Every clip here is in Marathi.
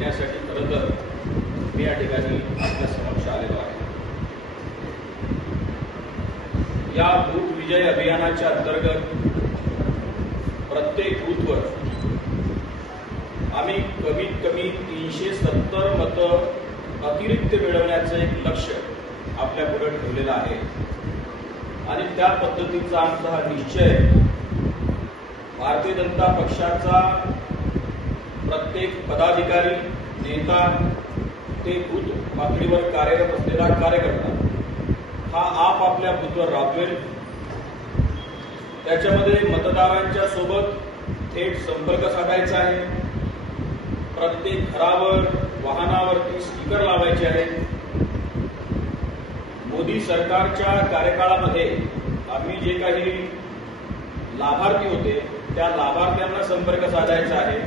देण्यासाठी खरं तर मी या ठिकाणी आपल्या समक्ष आलेलो आहे। या बूथ विजय अभियानाच्या अंतर्गत प्रत्येक बूथवर आम्ही कमीत कमी 370 मतं अतिरिक्त मिळवण्याचं एक लक्ष्य आपल्या पुढे ठेवलेलं आहे आणि त्या पद्धतीचा आमचा हा निश्चय भारतीय जनता पक्षाचा प्रत्येक पदाधिकारी नेता ते बूथ पातळीवर कार्यरत असलेला कार्यकर्ता हा आपापल्या बूथवर राबवेल। त्याच्यामध्ये मतदारांच्या सोबत थेट संपर्क साधायचा आहे। प्रत्येक घरावर वाहनावरती स्टिकर लावायचे आहेत। मोदी सरकारच्या कार्यकाळामध्ये आम्ही जे काही लाभार्थी होते त्या लाभार्थ्यांना संपर्क साधायचा आहे।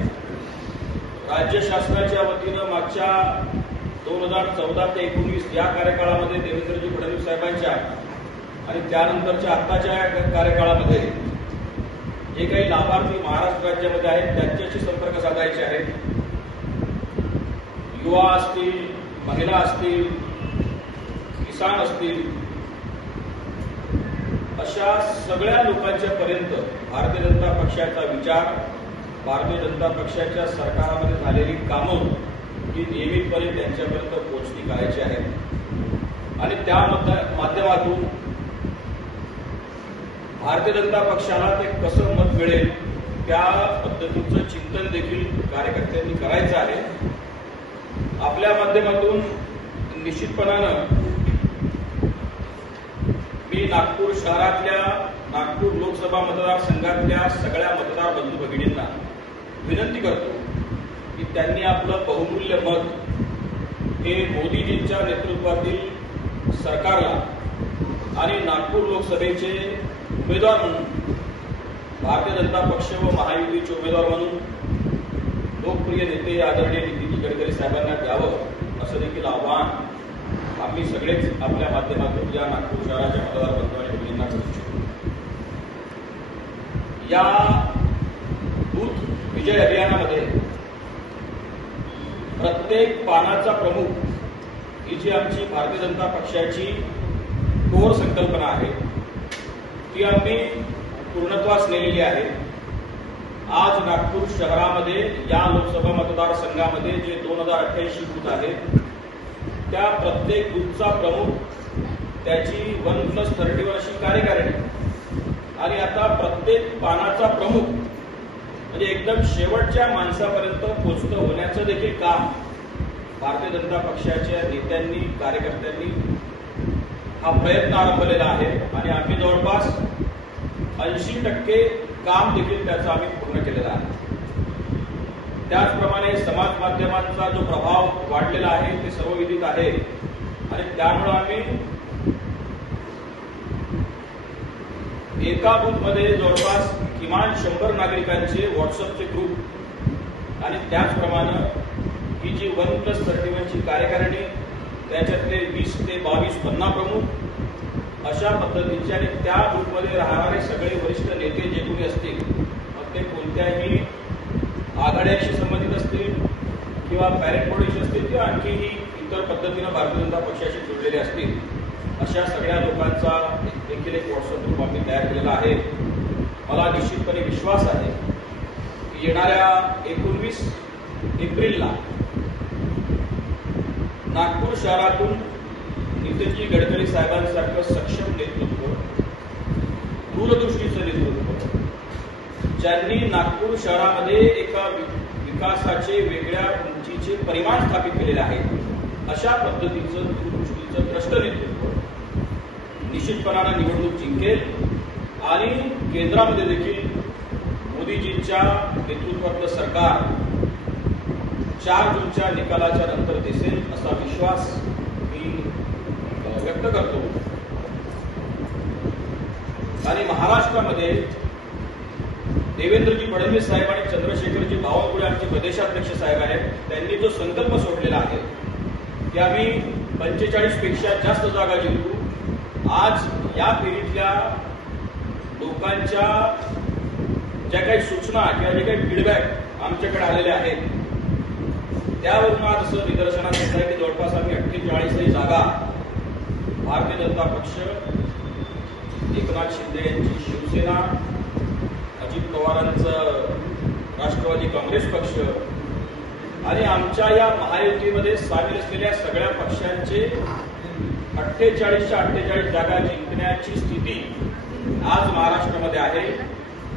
राज्य शासनाच्या वतीनं मागच्या 2014 ते 19 या कार्यकाळामध्ये देवेंद्रजी फडणवीस साहेबांच्या आणि त्यानंतरच्या आत्ताच्या कार्यकाळामध्ये जे काही लाभार्थी महाराष्ट्र राज्यामध्ये आहेत त्यांच्याशी संपर्क साधायचे आहेत। युवा असतील, महिला असतील, किसान असतील, अशा सगळ्या लोकांच्या पर्यंत भारतीय जनता पक्षाचा विचार, भारतीय जनता पक्षाच्या सरकारामध्ये झालेली कामं ही नियमितपणे त्यांच्यापर्यंत पोहोचणी करायची आहे आणि त्या माध्यमातून भारतीय जनता पक्षाला ते कसं मत मिळेल त्या पद्धतीचं चिंतन देखील कार्यकर्त्यांनी करायचं आहे। आपल्या माध्यमातून निश्चितपणानं मी नागपूर शहरातल्या नागपूर लोकसभा मतदारसंघातल्या सगळ्या मतदार बंधू भगिनींना विनंती करतो की त्यांनी आपलं बहुमूल्य मत हे मोदीजींच्या नेतृत्वातील सरकारला आणि नागपूर लोकसभेचे उमेदवार म्हणून भारतीय जनता पक्ष व महायुतीचे उमेदवार म्हणून लोकप्रिय नेते आदरणीय नितीनजी गडकरी साहेबांना द्यावं असं देखील आवाहन आम्ही सगळेच आपल्या माध्यमातून या नागपूर शहराच्या मतदार बंधू आणि भगिनींना करू इच्छितो। या बूथ विजय अभियानामध्ये प्रत्येक पानाचा प्रमुख ही जी आमची भारतीय जनता पक्षाची कोर संकल्पना आहे ती आम्ही पूर्णत्वास नेलेली आहे। आज नागपूर शहरामध्ये या लोकसभा मतदारसंघामध्ये जे 2088 बूथ आहेत त्या प्रत्येक बूथचा प्रमुख, त्याची 1+31 अशी कार्यकारिणी आणि आता प्रत्येक पानाचा प्रमुख म्हणजे एकदम शेवटच्या माणसापर्यंत पोहोचतं होण्याचं देखील काम भारतीय जनता पक्षाच्या नेत्यांनी, कार्यकर्त्यांनी हा प्रयत्न आरंभलेला आहे आणि आम्ही जवळपास 80% काम देखील त्याचं आम्ही पूर्ण केलेलं आहे। त्याचप्रमाणे समाज माध्यमांचा जो प्रभाव वाढलेला आहे ते सर्वविदित आहे आणि त्यामुळे आम्ही एका बूथमध्ये जवळपास किमान 100 नागरिकांचे व्हॉट्सअपचे ग्रुप आणि त्याचप्रमाणे ही जी 1+31 ची कार्यकारिणी त्याच्यातले 20 ते 22 पन्ना प्रमुख अशा पद्धतीचे आणि त्या बूथमध्ये राहणारे सगळे वरिष्ठ नेते जे कोणी असतील मग ते कोणत्याही आघाड्यांशी संबंधित असतील किंवा पॅरेंट बॉडीशी असतील किंवा आणखीही इतर पद्धतीनं भारतीय जनता पक्षाशी जोडलेले असतील अशा सगळ्या लोकांचा देखील एक व्हॉट्सअप ग्रुप आम्ही तयार केलेला आहे। मला निश्चितपणे विश्वास आहे की येणाऱ्या 19 एप्रिलला नागपूर शहरातून नितीनजी गडकरी साहेबांसारखं सक्षम नेतृत्व, दूरदृष्टीचं नेतृत्व, ज्यांनी नागपूर शहरामध्ये एका विकासाचे वेगळ्या उंचीचे परिमाण स्थापित केलेले आहेत अशा पद्धतीचं दूरदृष्टीचं भ्रष्ट नेतृत्व निश्चितपणाने निवडणूक जिंकेल आणि केंद्रामध्ये देखील मोदीजींच्या नेतृत्वातलं सरकार 4 जूनच्या निकालाच्या नंतर दिसेल असा विश्वास मी व्यक्त करतो। आणि महाराष्ट्रामध्ये देवेंद्रजी फडणवीस साहेब आणि चंद्रशेखरजी बावनकुळे आमचे प्रदेशाध्यक्ष साहेब आहेत, त्यांनी जो संकल्प सोडलेला आहे की आम्ही 45 पेक्षा जास्त जागा जिंकू। आज या पिढीतल्या लोकांच्या ज्या काही सूचना किंवा जे काही फीडबॅक आमच्याकडे आलेले आहेत त्यावरून आज असं निदर्शनास येत आहे की जवळपास आम्ही 48 जागा भारतीय जनता पक्ष, एकनाथ शिंदे यांची शिवसेना, अजित पवारांचं राष्ट्रवादी काँग्रेस पक्ष आणि आमच्या या महायुतीमध्ये सामील असलेल्या सगळ्या पक्षांचे 48च्या 48 जागा जिंकण्याची स्थिती आज महाराष्ट्रामध्ये आहे.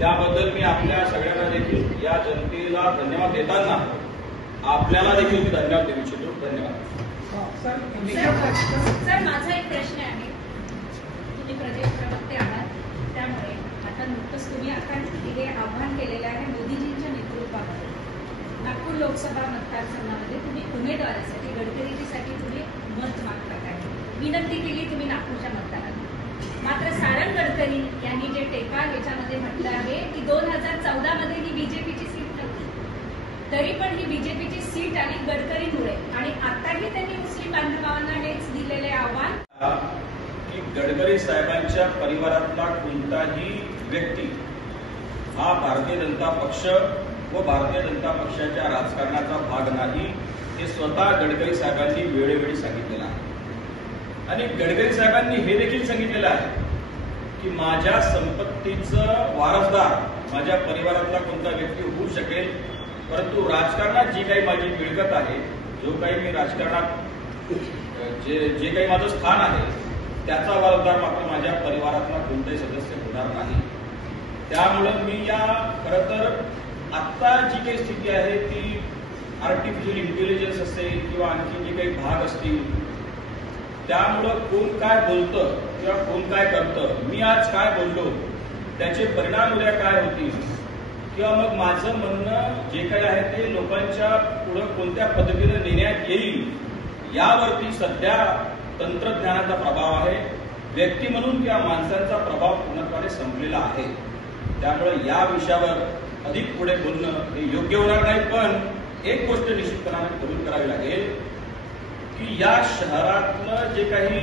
त्याबद्दल मी आपल्या सगळ्यांना देखील या जनतेला धन्यवाद देताना आपल्याला देखील मी धन्यवाद देऊ इच्छितो. धन्यवाद. सर, माझा एक प्रश्न आहे. तुम्ही प्रदेश प्रवक्ते आहात, त्यामुळे आता नुकतंच तुम्ही आता हे आव्हान केलेलं आहे मोदीजींच्या नेतृत्वामध्ये. नागपूर लोकसभा मतदारसंघामध्ये तुम्ही उमेदवारासाठी गडकरीजीसाठी तुम्ही मत मागता आहे, विनंती केली तुम्ही नागपूरच्या मतदारांना. मात्र सारंग गडकरी यांनी जे टेका याच्यामध्ये म्हटलं आहे की 2014 मध्ये ही बीजेपीची सीट नव्हती, तरी पण ही बीजेपीची सीट आली गडकरींमुळे. आणि आताही त्यांनी मुस्लिम बांधवांना हेच दिलेले आव्हान की गडकरी साहेबांच्या परिवारातला कोणताही व्यक्ती हा भारतीय जनता पक्ष व भारतीय जनता पक्षाच्या राजकारणाचा भाग नाही, हे स्वतः गडकरी साहेबांनी वेळोवेळी सांगितलेलं आहे. आणि गडकरी साहेबांनी हे देखील सांगितलेलं आहे की माझ्या संपत्तीचं वारसदार माझ्या परिवारातला कोणता व्यक्ती होऊ शकेल, परंतु राजकारणात जी काही माझी मिळकत आहे, जो काही मी राजकारणात जे काही माझं स्थान आहे, त्याचा वारसदार मात्र माझ्या परिवारातला कोणताही सदस्य होणार नाही. त्यामुळं मी या खरं तर आत्ता जी काही स्थिती आहे ती आर्टिफिशियल इंटेलिजन्स असेल किंवा आणखी जे काही भाग असतील, त्यामुळं कोण काय बोलतं किंवा कोण काय करतं, मी आज काय बोललो, त्याचे परिणाम उद्या काय होतील, किंवा मग माझं म्हणणं जे काही आहे ते लोकांच्या पुढं कोणत्या पद्धतीने नेण्यात येईल, यावरती सध्या तंत्रज्ञानाचा प्रभाव आहे. व्यक्ती म्हणून किंवा माणसांचा प्रभाव पूर्णपणे संपलेला आहे. त्यामुळे या विषयावर अधिक पुढे बोलणं हे योग्य होणार नाही. पण एक गोष्ट निश्चितपणाने कबूल करावी लागेल की या शहरातलं जे काही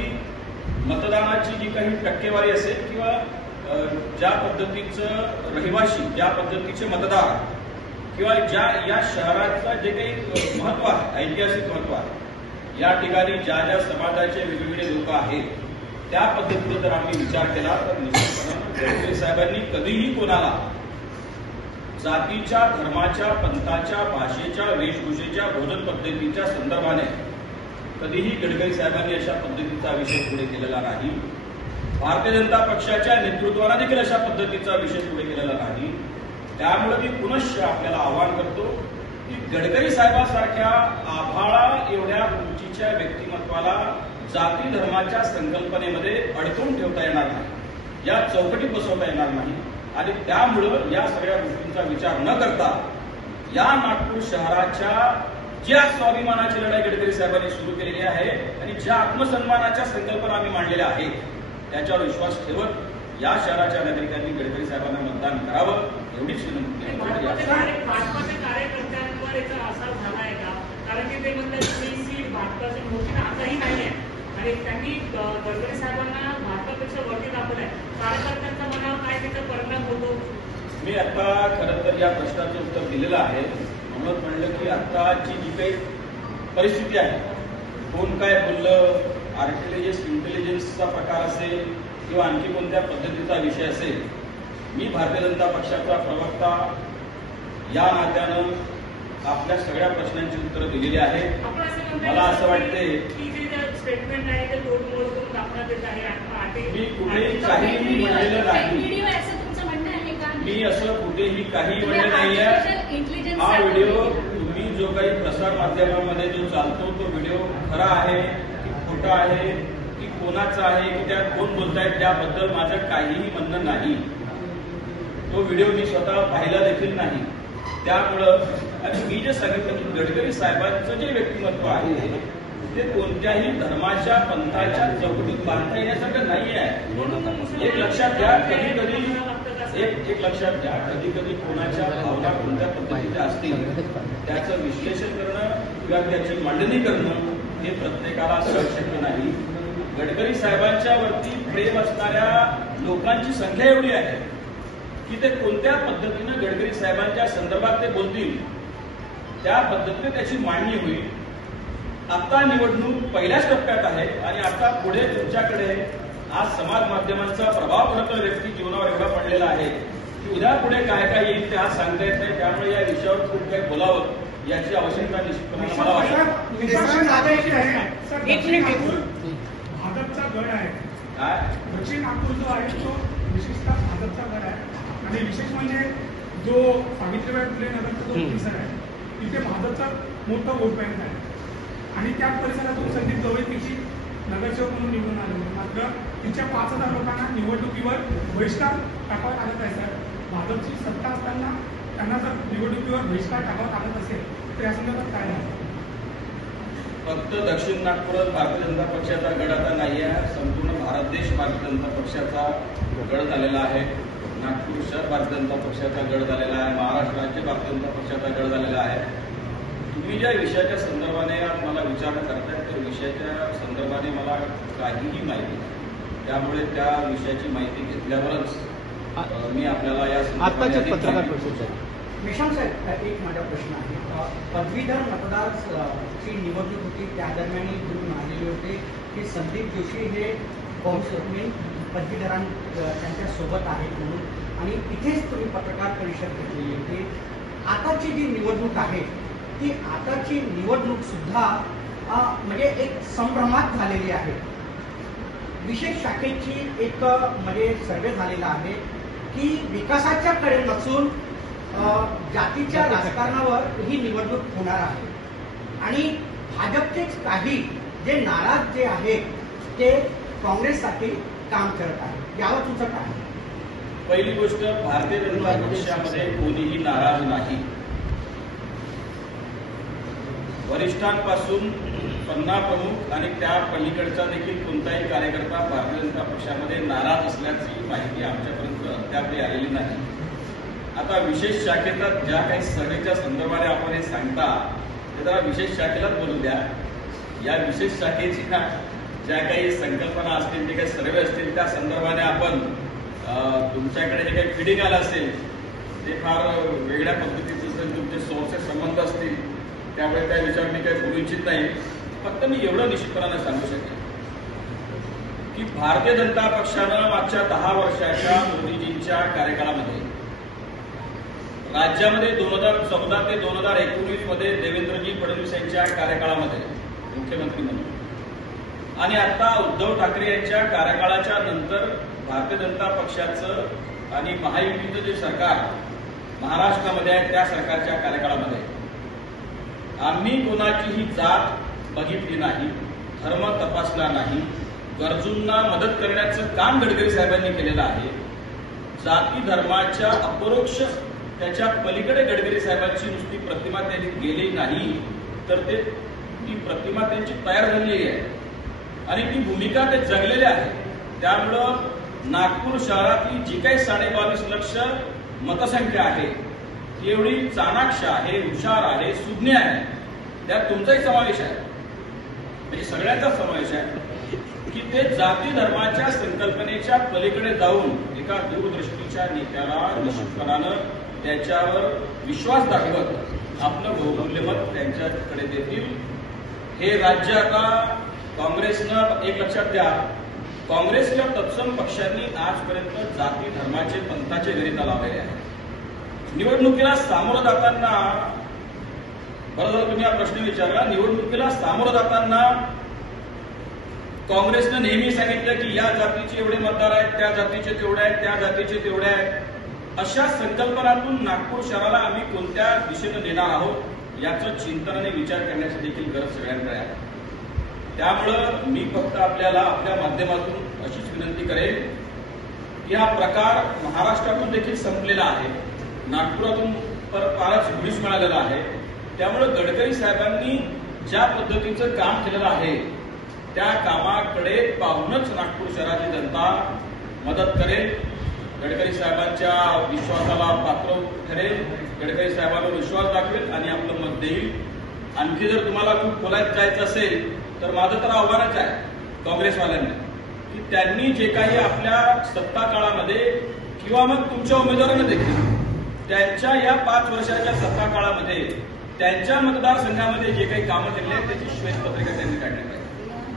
मतदानाची जी काही टक्केवारी असेल किंवा ज्या पद्धतीचं रहिवासी, ज्या पद्धतीचे मतदार किंवा या शहराचं जे काही महत्व आहे, ऐतिहासिक महत्व आहे, या ठिकाणी ज्या समाजाचे वेगवेगळे लोक आहेत, त्या पद्धतीने जर आम्ही विचार केला तर निश्चितपणे गडकरी साहेबांनी कधीही कोणाला जातीच्या, धर्माच्या, पंथाच्या, भाषेच्या, वेशभूषेच्या, भोजन पद्धतीच्या संदर्भाने कधीही गडकरी साहेबांनी अशा पद्धतीचा विषय पुढे केलेला नाही. भारतीय जनता पक्षाच्या नेतृत्वाला देखील अशा पद्धतीचा विषय पुढे केलेला नाही. त्यामुळे मी पुनश्च आपल्याला आवाहन करतो की गडकरी साहेबांसारख्या आभाळा एवढ्या उंचीच्या व्यक्तिमत्वाला जाती धर्माच्या संकल्पनेमध्ये अडकवून ठेवता येणार नाही, या चौकटीत बसवता येणार नाही. आणि त्यामुळं या सगळ्या गोष्टींचा विचार न करता या नागपूर शहराच्या ज्या स्वाभिमानाची लढाई गडकरी साहेबांनी सुरू केलेली आहे आणि ज्या आत्मसन्मानाच्या संकल्पना आम्ही मांडलेल्या आहेत, त्याच्यावर विश्वास ठेवत या शहराच्या नागरिकांनी गडकरी साहेबांना मतदान करावं, एवढीच विनंती. भाजपाच्या कार्यकर्त्यांवर याचा असा झाला आहे का? कारण की ते म्हणतात की सीट भाजपाची मोठी आताही नाही आहे आणि त्यांनी गडकरी साहेबांना भारतापेक्षा वरती दाखवलंय. कार्यकर्त्यांचा मनावर काय त्याचा परिणाम होतो? मी आता खरं तर या प्रश्नाचं उत्तर दिलेलं आहे. म्हणून म्हणलं की आताची जी काही परिस्थिती आहे, कोण काय बोललं, आर्टिफिशियल इंटेलिजन्सचा प्रकार असेल किंवा आणखी कोणत्या पद्धतीचा विषय असेल, मी भारतीय जनता पक्षाचा प्रवक्ता या नात्यानं आपल्या सगळ्या प्रश्नांची उत्तरं दिलेली आहेत. मला असं वाटते की जे स्टेटमेंट आहे ते तोडमोड करून दाखवण्यात येत आहे. मी कुठेही काहीही म्हणलेलं नाही. मी असं कुठेही काही म्हणलं नाहीये. हा व्हिडिओ तुम्ही जो काही प्रसार माध्यमांमध्ये जो चालतो तो व्हिडिओ खरा आहे की खोटा आहे की कोणाचा आहे की त्यात कोण बोलतायत त्याबद्दल माझं काहीही म्हणणं नाही. तो व्हिडिओ मी स्वतः पाहिला देखील नाही. त्यामुळं आणि मी जे सांगितलं की गडकरी साहेबांचं जे व्यक्तिमत्व आहे ते कोणत्याही धर्माच्या, पंथाच्या चौकटीत बांधता येण्यासारखं नाही आहे. एक लक्षात घ्या, कधी कधी कोणाच्या भावना कोणत्या पद्धतीच्या असतील त्याचं विश्लेषण करणं किंवा त्याची मांडणी करणं हे प्रत्येकाला शक्य नाही. गडकरी साहेबांच्या वरती प्रेम असणाऱ्या लोकांची संख्या एवढी आहे की ते कोणत्या पद्धतीनं गडकरी साहेबांच्या संदर्भात ते बोलतील त्या पद्धतीने त्याची मांडणी होईल. आता निवडणूक पहिल्याच टप्प्यात आहे आणि आता पुढे तुमच्याकडे आज समाज माध्यमांचा प्रभाव खरं तर व्यक्ती जीवनावर एवढा पडलेला आहे की उद्या पुढे काय काय येईल ते आज सांगता येत नाही. त्यामुळे या विषयावर खूप काही बोलावं याची आवश्यकता निश्चितपणे मला वाटतं. भाजपचा गड आहे काय दक्षिण नागपूर जो आहे तो विशेषतः भाजपचा गड आहे आणि विशेष म्हणजे जो सावित्रीबाई फुले नगरचा जो परिसर आहे तिथे भाजपचा मोठा वोट बँक आहे आणि त्याच परिसरातून संदीप जवळपैकी नगरसेवक म्हणून निवडून आले. मात्र तिच्या 5,000 लोकांना निवडणुकीवर बहिष्कार टाकण्यात आला आहे. सर, भाजपची सत्ता असताना त्यांना जर निवडणुकीवर बहिष्कार टाकण्यात आला असेल तर या संदर्भात काय आहे? फक्त दक्षिण नागपुरात भारतीय जनता पक्षाचा गड आता नाही आहे. संपूर्ण भारत देश भारतीय जनता पक्षाचा गड झालेला आहे. नागपूर शहर भारतीय जनता पक्षाचा गड झालेला आहे. महाराष्ट्र राज्य भारतीय जनता पक्षाचा गड झालेला आहे. तुम्ही ज्या विषयाच्या संदर्भाने आज मला विचारणा करताय त्या विषयाच्या संदर्भाने मला काहीही माहिती नाही. त्यामुळे त्या विषयाची माहिती घेतल्यावरच मी आपल्याला या आताच्या पत्रकार परिषदेत निशांत साहेब, एक माझा प्रश्न आहे. पदवीधर मतदारची निवडणूक होती त्या दरम्यान तुम्ही म्हणालेले होते की संदीप जोशी हे बहुसंख्येने पदवीधरां त्यांच्या सोबत आहेत म्हणून आणि इथेच तुम्ही पत्रकार परिषद घेतलेली होती. आताची जी निवडणूक आहे ती आताची निवडणूक सुद्धा म्हणजे एक संभ्रमात झालेली आहे. विशेष शाखेची एक म्हणजे सर्वे झालेला आहे की विकासाच्या कडे नसून जातीच्या राजकारणावर ही निवडणूक होणार आहे आणि भाजपचेच काही जे नाराज जे आहेत ते काँग्रेससाठी काम करत आहेत. यावर तुमचं काय? पहिली गोष्ट, भारतीय जनता पक्षामध्ये कोणीही नाराज नाही. वरिष्ठांपासून पन्ना प्रमुख आणि त्या पलीकडचा देखील कोणताही कार्यकर्ता भारतीय जनता पक्षामध्ये नाराज असल्याची माहिती आमच्यापर्यंत अद्याप आलेली नाही. आता विशेष शाखेचा ज्या काही सर्वेच्या संदर्भाने आपण हे सांगता ते जरा विशेष शाखेलाच बोलू द्या. या विशेष शाखेच्या ज्या काही संकल्पना असतील, जे काही सर्वे असतील त्या संदर्भाने आपण तुमच्याकडे जे काही फिडिंग आलं असेल ते फार वेगळ्या पद्धतीचं असेल, तुमचे सोर्सेस संबंध असतील, त्यामुळे त्या विचार मी काही बोलू इच्छित नाही. फक्त मी एवढं निश्चितपणाने सांगू शकेन की भारतीय जनता पक्षानं मागच्या 10 वर्षाच्या मोदीजींच्या कार्यकाळामध्ये राज्यामध्ये 2014 ते 2019 मध्ये देवेंद्रजी फडणवीस यांच्या कार्यकाळामध्ये मुख्यमंत्री म्हणून आणि आता उद्धव ठाकरे यांच्या कार्यकाळाच्या नंतर भारतीय जनता पक्षाचं आणि महायुतीचं जे सरकार महाराष्ट्रामध्ये आहे त्या सरकारच्या कार्यकाळामध्ये आम्ही कोणाचीही जात बघितली नाही, धर्म तपासला नाही, गरजूंना मदत करण्याचं काम गडकरी साहेबांनी केलेलं आहे. जाती धर्माच्या अपरोक्ष त्याच्या पलीकडे गडकरी साहेबांची नुसती प्रतिमा त्यांनी गेली नाही तर ती प्रतिमा त्यांची तयार झालेली आहे आणि ती भूमिका ते जगलेले आहे. त्यामुळं नागपूर शहरातली जी काही 22.5 लाख मतसंख्या आहे ती एवढी चाणाक्ष आहे, हुशार आहे, सुज्ञ आहे. त्यात तुमचाही समावेश आहे, म्हणजे सगळ्यांचा समावेश आहे की ते जाती धर्माच्या संकल्पनेच्या पलीकडे जाऊन एका दूरदृष्टीच्या नेत्याला निश्चितपणानं त्याच्यावर विश्वास दाखवत आपलं बहुमूल्यमत त्यांच्याकडे देतील. हे राज्य आता काँग्रेसनं एक लक्षात द्या, काँग्रेस किंवा तत्सम पक्षांनी आजपर्यंत जाती धर्माचे पंथाचे गणित लावलेले आहे. निवडणुकीला सामोरं जाताना, बरं झालं तुम्ही हा प्रश्न विचारला, निवडणुकीला सामोरं जाताना काँग्रेसनं नेहमी सांगितलं की या जातीचे एवढे मतदार आहेत, त्या जातीचे तेवढे आहेत, त्या जातीचे तेवढे आहेत. अशा संकल्पनातून नागपूर शहराला आम्ही कोणत्या दिशेनं नेणार आहोत याचं चिंतन आणि विचार करण्याची देखील गरज सगळ्यांकडे आहे. त्यामुळं मी फक्त आपल्याला आपल्या माध्यमातून अशीच विनंती करेन की हा प्रकार महाराष्ट्रातून देखील संपलेला आहे, नागपुरातून फारच घुळीस मिळालेला आहे. त्यामुळे गडकरी साहेबांनी ज्या पद्धतीचं काम केलेलं आहे त्या कामाकडे पाहूनच नागपूर शहराची जनता मदत करेल, गडकरी साहेबांच्या विश्वासाला पात्र ठरेल, गडकरी साहेबांवर विश्वास दाखवेल आणि आपलं मत देईल. आणखी जर तुम्हाला खूप खोलात जायचं असेल तर माझं तर आव्हानच आहे काँग्रेसवाल्यांना की त्यांनी जे काही आपल्या सत्ता काळामध्ये किंवा मग तुमच्या उमेदवारांना देखील त्यांच्या या 5 वर्षाच्या सत्ता काळामध्ये त्यांच्या मतदारसंघामध्ये जे काही कामं केलेली आहेत त्याची श्वेतपत्रिका त्यांनी काढली पाहिजे.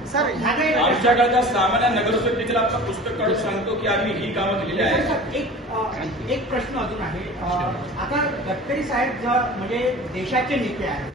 सर आमच्याकडचा सामान्य नगरसेवक देखील आपलं पुस्तक काढून सांगतो की आम्ही ही कामं केलेली आहेत. एक प्रश्न अजून आहे. आता गडकरी साहेब म्हणजे देशाचे नेते आहेत.